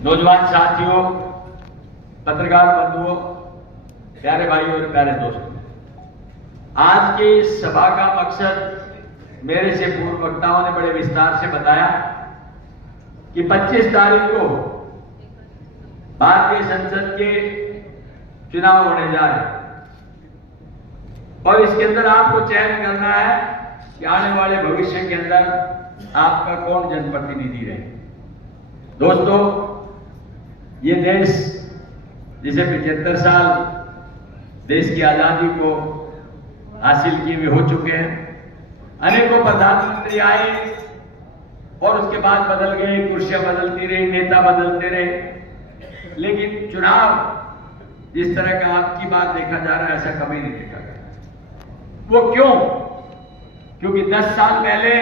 नौजवान साथियों, पत्रकार बंधुओं, प्यारे भाइयों और प्यारे दोस्तों, आज की इस सभा का मकसद मेरे से पूर्व वक्ताओं ने बड़े विस्तार से बताया कि 25 तारीख को भारतीय संसद के चुनाव होने जा रहे और इसके अंदर आपको चयन करना है कि आने वाले भविष्य के अंदर आपका कौन जनप्रतिनिधि रहे। दोस्तों, ये देश जिसे 75 साल देश की आजादी को हासिल किए हुए हो चुके हैं, अनेकों प्रधानमंत्री आए और उसके बाद बदल गए, कुर्सियां बदलती रही, नेता बदलते रहे, लेकिन चुनाव जिस तरह का आपकी बात देखा जा रहा है ऐसा कभी नहीं देखा गया। वो क्यों? क्योंकि 10 साल पहले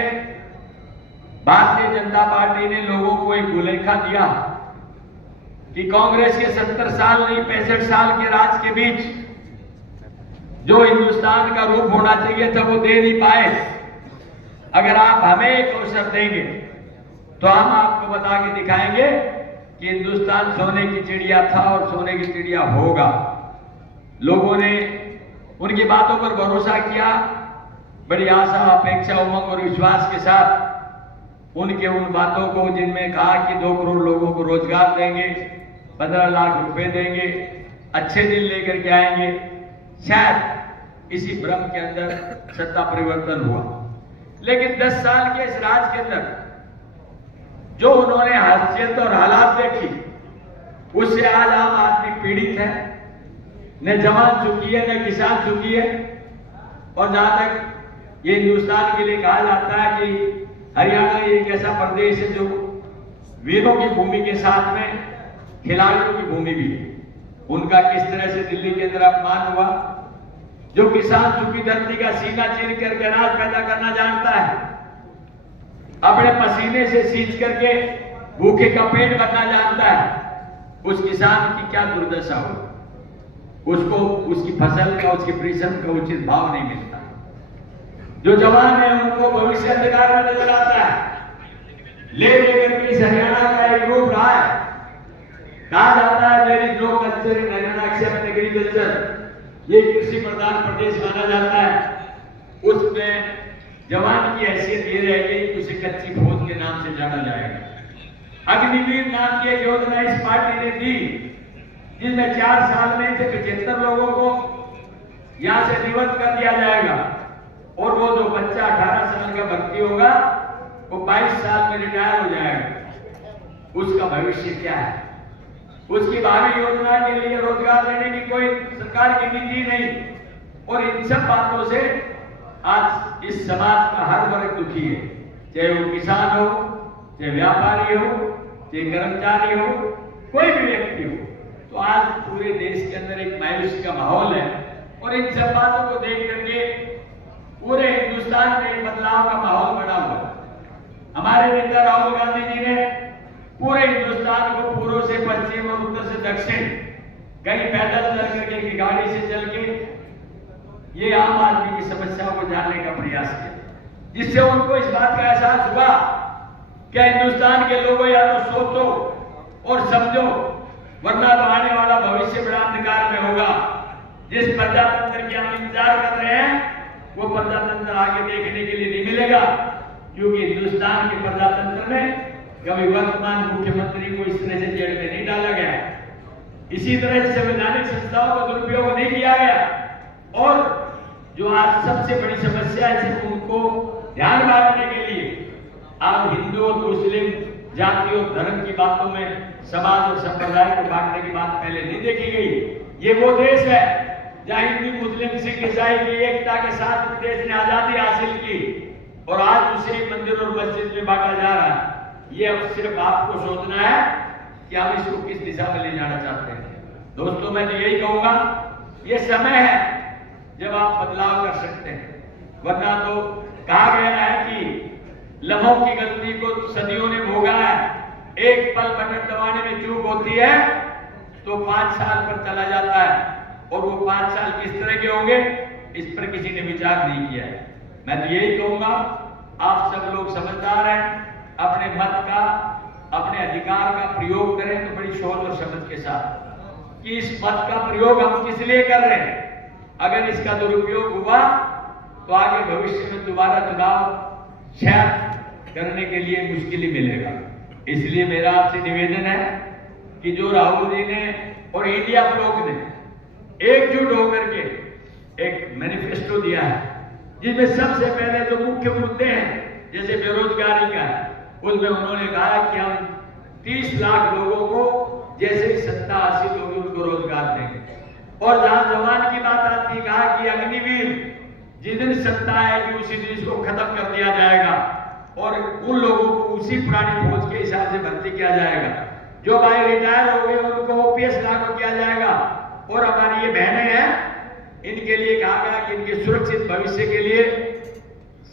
भारतीय जनता पार्टी ने लोगों को एक भुलेखा दिया कि कांग्रेस के 70 साल नहीं 65 साल के राज के बीच जो हिंदुस्तान का रूप होना चाहिए था वो दे नहीं पाए। अगर आप हमें एक अवसर देंगे तो हम आपको बता के दिखाएंगे कि हिंदुस्तान सोने की चिड़िया था और सोने की चिड़िया होगा। लोगों ने उनकी बातों पर भरोसा किया, बड़ी आशा, अपेक्षा, उमंग और विश्वास के साथ उनके उन बातों को जिनमें कहा कि 2 करोड़ लोगों को रोजगार देंगे, 15 लाख रुपए देंगे, अच्छे दिन लेकर के आएंगे, शायद इसी भ्रम के अंदर सत्ता परिवर्तन हुआ। लेकिन 10 साल के इस राज के अंदर जो उन्होंने हैसियत और हालात देखी, उससे आज आम आदमी पीड़ित है, न जवान चुकी है न किसान चुकी है। और जहां तक ये हिंदुस्तान के लिए कहा जाता है कि हरियाणा एक ऐसा प्रदेश है जो वीरों की भूमि के साथ में खिलाड़ियों की भूमि भी है। उनका किस तरह से दिल्ली के अंदर अपमान हुआ। जो किसान चुकी धरती का सीना चीर करके अनाज पैदा करना जानता है, अपने पसीने से सींच करके भूखे का पेट भरना जानता है, उस किसान की क्या दुर्दशा हो। उसको उसकी फसल का, उसके परिश्रम का उचित भाव नहीं मिलता। जो जवान है उनको भविष्य अंधकार में नजर आता है। ले लेकर के इस हरियाणा का एक रूप रहा है। कहा जाता है there is no culture in Haryana except agriculture. ये कृषि प्रधान प्रदेश माना जाता है। उसमें जवान की हैसियत ये रह गई कि उसे कच्ची फौज के नाम से जाना जाएगा। अग्निवीर नाम की एक योजना इस पार्टी ने दी, जिसमें 4 साल में से 75 लोगों को यहां से निवृत्त कर दिया जाएगा और वो जो बच्चा 18 साल का भर्ती होगा वो 22 साल में रिटायर हो जाएगा। उसका भविष्य क्या है? उसकी भावी योजना के लिए रोजगार देने की कोई सरकार की नीति नहीं। और इन सब बातों से आज इस समाज का हर वर्ग दुखी है, चाहे वो किसान हो, चाहे व्यापारी हो, चाहे कर्मचारी हो, कोई भी व्यक्ति हो। तो आज पूरे देश के अंदर एक मायूसी का माहौल है और इन सब बातों को देख करके पूरे हिंदुस्तान में एक बदलाव का माहौल बना हुआ है। हमारे नेता राहुल गांधी जी ने पूरे हिंदुस्तान को पूर्व से पश्चिम और उत्तर से दक्षिण कहीं पैदल चल करके, की गाड़ी से चल के ये आम आदमी की समस्याओं को जानने का प्रयास किया, जिससे उनको इस बात का एहसास हुआ कि हिंदुस्तान के लोगों या तो सोचो और समझो, वरना तो आने वाला भविष्य बड़ा अंधकार में होगा। जिस प्रजातंत्र की हम इंतजार कर रहे हैं वो प्रजातंत्र आगे देखने के लिए नहीं मिलेगा, क्योंकि हिंदुस्तान के प्रजातंत्र में कभी वर्तमान मुख्यमंत्री को इस तरह से जेल में नहीं डाला गया, इसी तरह से संवैधानिक संस्थाओं का दुरुपयोग नहीं किया गया। और जो आज सबसे बड़ी समस्या है, सिर्फ उनको ध्यान बांटने के लिए आप हिंदू और मुस्लिम जाति और धर्म की बातों में समाज और संप्रदाय को बांटने की बात पहले नहीं देखी गई। ये वो देश है जहां हिंदू, मुस्लिम, सिख, ईसाई की एकता के साथ देश ने आजादी हासिल की और आज उसे मंदिर और मस्जिद में बांटा जा रहा है। ये अब सिर्फ आपको सोचना है कि आप इसको किस दिशा में ले जाना चाहते हैं। दोस्तों, मैं तो यही कहूंगा, ये समय है जब आप बदलाव कर सकते हैं, वरना तो कहा गया है कि लम्हों की गलती को सदियों ने भोगा है। एक पल बटन दबाने में चूक होती है तो 5 साल पर चला जाता है, और वो 5 साल किस तरह के होंगे इस पर किसी ने विचार नहीं किया है। मैं तो यही कहूंगा, आप सब लोग समझदार हैं, अपने मत का, अपने अधिकार का प्रयोग करें तो साथ कि इस मत का प्रयोग हम किस लिए कर रहे हैं। अगर इसका दुरुपयोग हुआ तो आगे भविष्य में दोबारा चुनाव शायद करने के लिए मुश्किल ही मिलेगा। इसलिए मेरा आपसे निवेदन है कि जो राहुल जी ने और इंडिया ब्लॉक ने एकजुट होकर के एक मैनिफेस्टो दिया है, जिसमें सबसे पहले जो मुख्य मुद्दे हैं जैसे बेरोजगारी का है, उसमें उन्होंने कहा कि हम 30 लाख लोगों को जैसे ही सत्ता हासिल होगी उनको रोजगार देंगे। और जहां जवान की बात आती है, कहा कि अग्निवीर जिस दिन सत्ता आएगी उसी दिन इसको खत्म कर दिया जाएगा और उन लोगों को उसी पुरानी फौज के हिसाब से भर्ती किया जाएगा। जो भाई रिटायर हो गए उनको OPS लागू किया जाएगा। और हमारी ये बहनें हैं, इनके लिए कहा गया कि इनके सुरक्षित भविष्य के लिए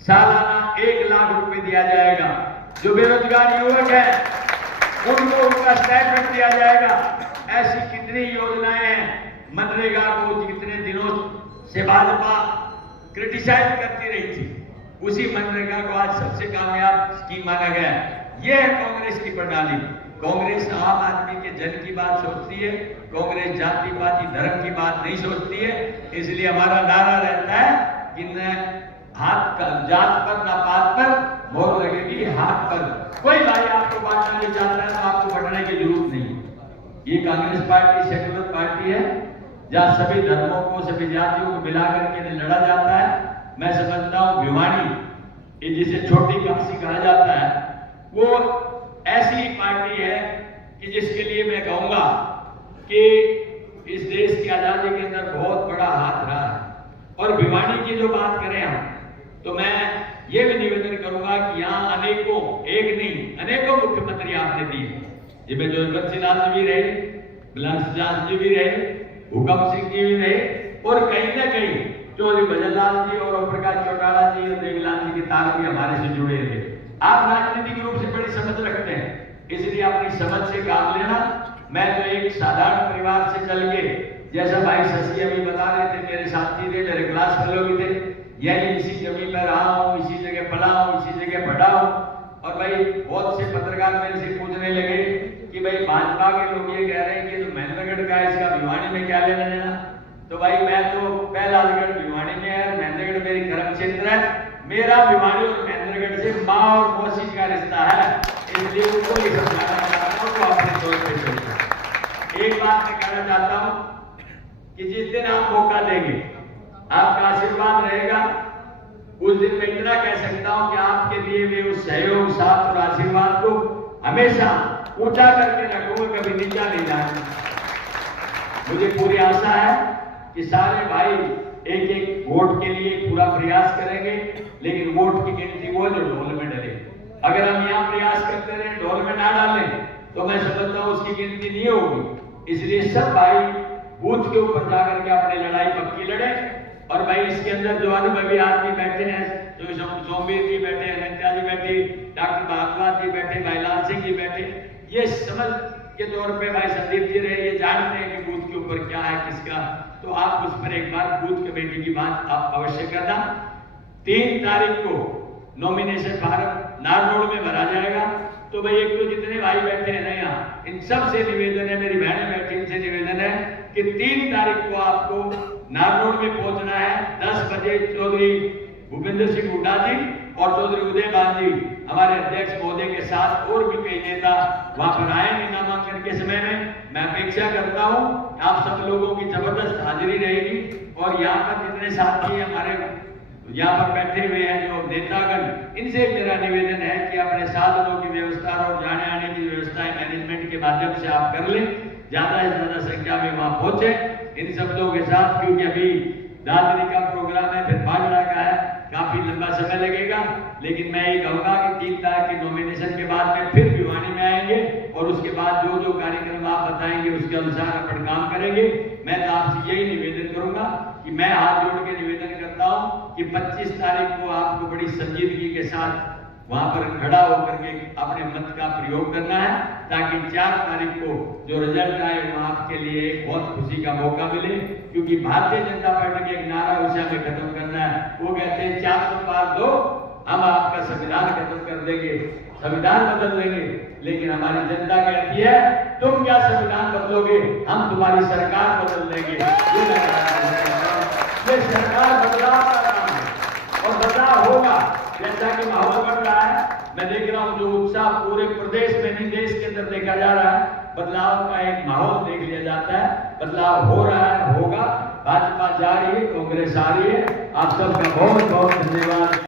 सालाना 1 लाख रुपए दिया जाएगा। जो बेरोजगार युवक है उनको उनका स्टाइपेंड दिया जाएगा। ऐसी कितनी योजनाएं हैं। मनरेगा को कितने दिनों से भाजपा क्रिटिसाइज करती रही थी, उसी मनरेगा को आज सबसे कामयाब स्कीम माना गया है। यह है कांग्रेस की प्रणाली। कांग्रेस आम आदमी के जन की बात सोचती है, कांग्रेस जाति पाति धर्म की बात नहीं सोचती है। इसलिए हमारा नारा रहता है कि न हाथ का जात पर न पात पर मोहर लगेगी हाथ पर। कोई भाई आपको बांटना नहीं चाहता है तो आपको बढ़ने की जरूरत नहीं है। ये कांग्रेस पार्टी सेकुलर पार्टी है जहां सभी धर्मों को सभी जातियों को मिलाकर के लड़ा जाता है। मैं समझता हूं भिवानी जिसे छोटी काशी कहा जाता है वो ऐसी पार्टी है कि जिसके लिए मैं कहूंगा कि इस देश की आजादी के अंदर बहुत बड़ा हाथ रहा है। और भिवानी की जो बात करें हम तो मैं ये भी निवेदन करूंगा कि यहाँ अनेकों, एक नहीं अनेकों मुख्यमंत्री आपने दिए, जिसमें जो बच्चीलाल जी भी रहे, बिलासदास जी भी रहे, हुकम सिंह जी भी रहे और कहीं ना कहीं चौधरी भजनलाल जी और ओम प्रकाश चौटाला जी और देवीलाल जी के तार भी हमारे से जुड़े थे। आप राजनीतिक रूप से बड़ी समझ रखते हैं, इसलिए अपनी समझ से काम लेना। मैं तो एक साधारण परिवार से चल के, जैसा भाई शशि अभी बता रहे थे, मेरे साथी थे, मेरे क्लास फेलो भी थे, यही इसी जमीन पर रहा हूँ, इसी जगह पढ़ा हूँ, इसी जगह पढ़ा हूँ। और भाई बहुत से पत्रकार मेरे से पूछने लगे कि भाई भाजपा के लोग ये कह रहे हैं कि तो महेंद्रगढ़ का इसका भिवानी में क्या लेना देना। तो भाई मैं तो पहलालगढ़ भिवानी में है, महेंद्रगढ़ मेरी कर्म क्षेत्र है। मेरा भिवानी और महेंद्रगढ़ से माँ और मौसी का रिश्ता है, इसलिए उनको भी समझाना चाहता हूँ तो अपने तौर पर चलता। एक बात मैं कहना चाहता हूँ कि जिस दिन आप मौका देंगे, आपका आशीर्वाद रहेगा, उस दिन मैं इतना कह सकता हूं कि आपके लिए मैं उस सहयोग, साथ और आशीर्वाद को हमेशा ऊंचा करके रखूंगा, कभी नीचा नहीं जाऊंगा। मुझे पूरी आशा है कि सारे भाई एक एक वोट के लिए पूरा प्रयास करेंगे, लेकिन वोट की गिनती वो जो ढोल में डले। अगर हम यहाँ प्रयास करते रहे ढोल में ना डालें तो मैं समझता हूँ उसकी गिनती नहीं होगी। इसलिए सब भाई बूथ के ऊपर जाकर के अपनी लड़ाई पक्की लड़े। और भाई इसके अंदर जो अनुभवी आदमी बैठे हैं, जो सोमवीर जी बैठे, अनंता जी बैठी, डॉक्टर भागवत जी बैठे, भाई लाल सिंह जी बैठे, ये समझ के तौर पे भाई संदीप जी रहे, ये जानते हैं कि बूथ के ऊपर क्या है किसका। तो आप उस पर एक बार बूथ कमेटी की बात आप अवश्य करना। 3 तारीख को नॉमिनेशन फार्म नारनौल में भरा जाएगा। तो भाई एक तो जितने भाई बैठे हैं ना यहाँ, इन सब से निवेदन है, मेरी बहनें बैठी इनसे निवेदन है कि 3 तारीख को आपको नारनौल में पहुंचना है। 10 बजे चौधरी भूपेंद्र सिंह हुड्डा जी और चौधरी उदयभान जी हमारे अध्यक्ष महोदय के साथ और भी कई नेता वहां पर आएंगे नामांकन के समय में। मैं अपेक्षा करता हूं आप सब लोगों की जबरदस्त हाजिरी रहेगी। और यहाँ पर जितने साथी हमारे यहाँ पर बैठे हुए हैं, जो नेतागण, इनसे मेरा निवेदन है कि अपने साधनों की व्यवस्था और जाने आने की व्यवस्था मैनेजमेंट के माध्यम से आप कर लें, ज्यादा से ज्यादा संख्या में वहां पहुंचे इन शब्दों के साथ, क्योंकि अभी दादरी का प्रोग्राम है, फिर भागड़ा का है, काफी लंबा समय लगेगा। लेकिन मैं ये कहूंगा कि 3 तारीख की नॉमिनेशन के बाद में फिर भिवानी में आएंगे और उसके बाद जो जो कार्यक्रम आप बताएंगे उसके अनुसार अपन काम करेंगे। मैं तो आपसे यही निवेदन करूंगा कि मैं हाथ जोड़ के निवेदन करता हूं कि 25 तारीख को आपको बड़ी संजीदगी के साथ वहां पर खड़ा होकर के अपने मत का प्रयोग करना है, ताकि 4 तारीख को जो रिजल्ट आए वो आपके लिए एक बहुत खुशी का मौका मिले। क्योंकि भारतीय जनता पार्टी का एक नारा उसे हमें खत्म करना है, वो कहते हैं 400 पार दो हम आपका संविधान खत्म कर देंगे, संविधान बदल देंगे, लेकिन हमारी जनता कहती है तुम क्या संविधान बदलोगे, हम तुम्हारी सरकार बदल देंगे। ये सरकार बदलाव का काम है और बदलाव होगा। जैसा कि माहौल बढ़ रहा है, मैं देख रहा हूं जो उत्साह पूरे प्रदेश में नहीं देश के अंदर देखा जा रहा है, बदलाव का एक माहौल देख लिया जाता है। बदलाव हो रहा है, होगा। भाजपा जा रही है, कांग्रेस आ रही है। आप सबका बहुत बहुत धन्यवाद।